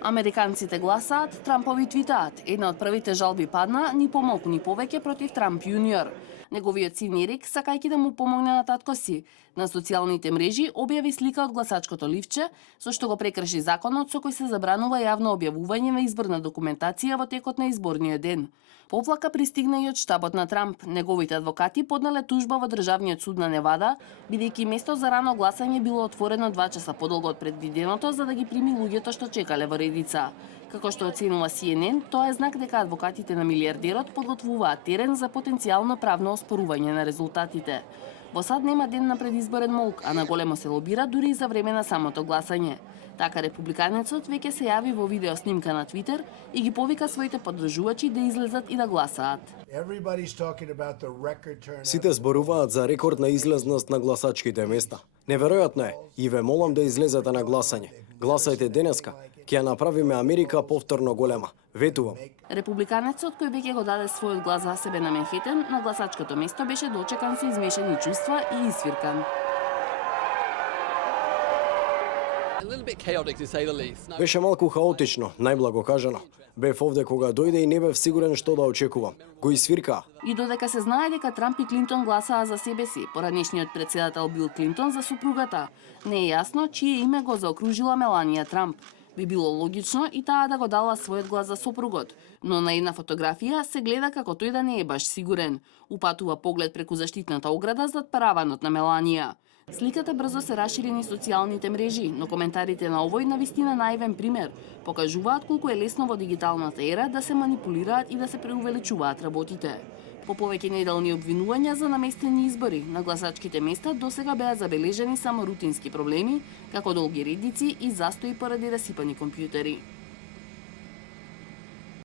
Американците гласаат, Трампови твитаат. Една од првите жалби падна ни помалку ни повеќе против Трамп јуниор. Неговиот син Ерик, сакајќи да му помогне на татко си, на социјалните мрежи објави слика од гласачкото ливче, со што го прекрши законот со кој се забранува јавно објавување на изборна документација во текот на изборниот ден. Поплака пристигна и од штабот на Трамп. Неговите адвокати поднале тужба во Државниот суд на Невада, бидејќи место за рано гласање било отворено 2 часа подолго од предвиденото за да ги прими луѓето што чекале во редица. Како што оценува CNN, тоа е знак дека адвокатите на милиардерот подготвуваат терен за потенцијално правно оспорување на резултатите. Во САД нема ден на предизборен молк, а на големо се лобира дури и за време на самото гласање. Така републиканецот веќе се јави во видео снимка на Твитер и ги повика своите поддржувачи да излезат и да гласаат. Сите зборуваат за рекордна излезност на гласачките места. Неверојатно е и ве молам да излезете на гласање. Гласајте денеска, ќе ја направиме Америка повторно голема. Ветувам. Републиканецот кој веќе го даде својот глас за себе на Менхетен, на гласачкото место беше дочекан со измешани чувства и исвиркан. Беше малку хаотично, најблаго кажано. Бев овде кога дојде и не бев сигурен што да очекувам. Го исвиркаа. И додека се знае дека Трамп и Клинтон гласаа за себе си, поранешниот председател Бил Клинтон за супругата, не е јасно чие име го заокружила Меланија Трамп. Би било логично и таа да го дала својот глас за сопругот, но на една фотографија се гледа како тој да не е баш сигурен. Упатува поглед преку заштитната ограда зад параванот на Меланија. Сликата брзо се расшири низ социјалните мрежи, но коментарите на овој навистина наивен пример покажуваат колку е лесно во дигиталната ера да се манипулираат и да се преувеличуваат работите. По повеќе неделни обвинувања за наместени избори на гласачките места досега беа забележени само рутински проблеми, како долги редици и застои поради расипани компјутери.